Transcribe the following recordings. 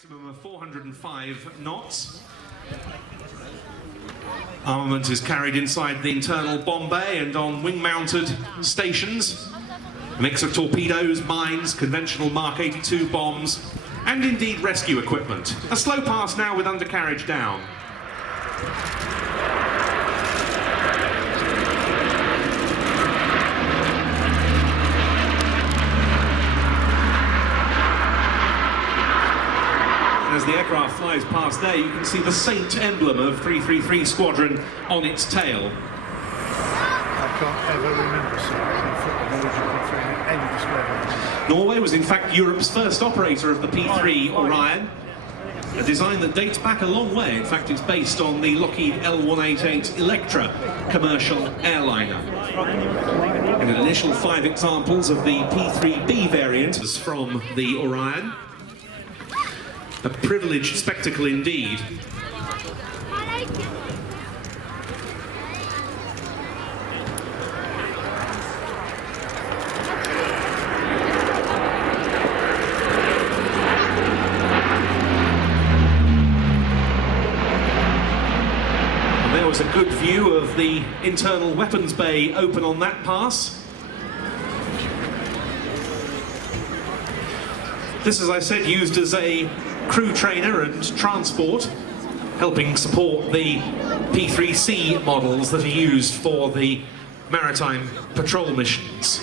maximum of 405 knots. Armament is carried inside the internal bomb bay and on wing-mounted stations. A mix of torpedoes, mines, conventional Mark 82 bombs, and indeed rescue equipment. A slow pass now with undercarriage down. As the aircraft flies past there, you can see the Saint emblem of 333 Squadron on its tail. I can't ever remember seeing any display. Norway was in fact Europe's first operator of the P3 Orion, a design that dates back a long way. In fact, it's based on the Lockheed L188 Electra commercial airliner. In an initial 5 examples of the P3B variant from the Orion. A privileged spectacle indeed. And there was a good view of the internal weapons bay open on that pass. This, as I said, used as a crew trainer and transport, helping support the P3C models that are used for the maritime patrol missions.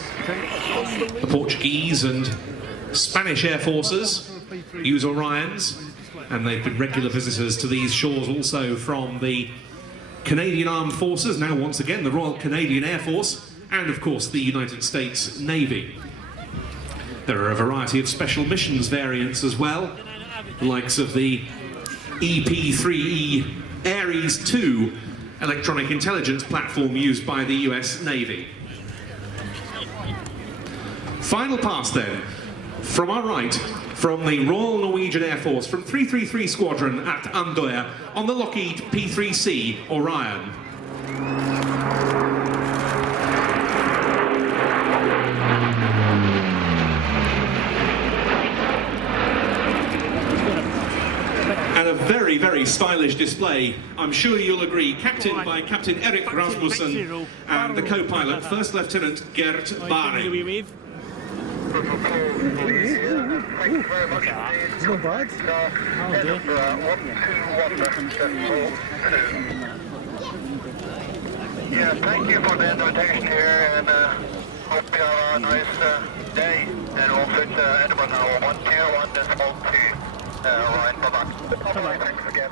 The Portuguese and Spanish air forces use Orions, and they've been regular visitors to these shores also from the Canadian Armed Forces, now once again the Royal Canadian Air Force, and of course the United States Navy. There are a variety of special missions variants as well, the likes of the EP-3E Ares 2 electronic intelligence platform used by the US Navy. Final pass then, from our right, from the Royal Norwegian Air Force, from 333 Squadron at Andøya on the Lockheed P3C Orion. And a very, very stylish display, I'm sure you'll agree, captained by Captain Erik Rasmussen and the co-pilot, First Lieutenant Gert Baring. Thank you very much indeed. Yeah, thank you for the invitation here, and hope you have a nice day. And also to anyone now, 121.2 Orion, bye-bye. Thanks again.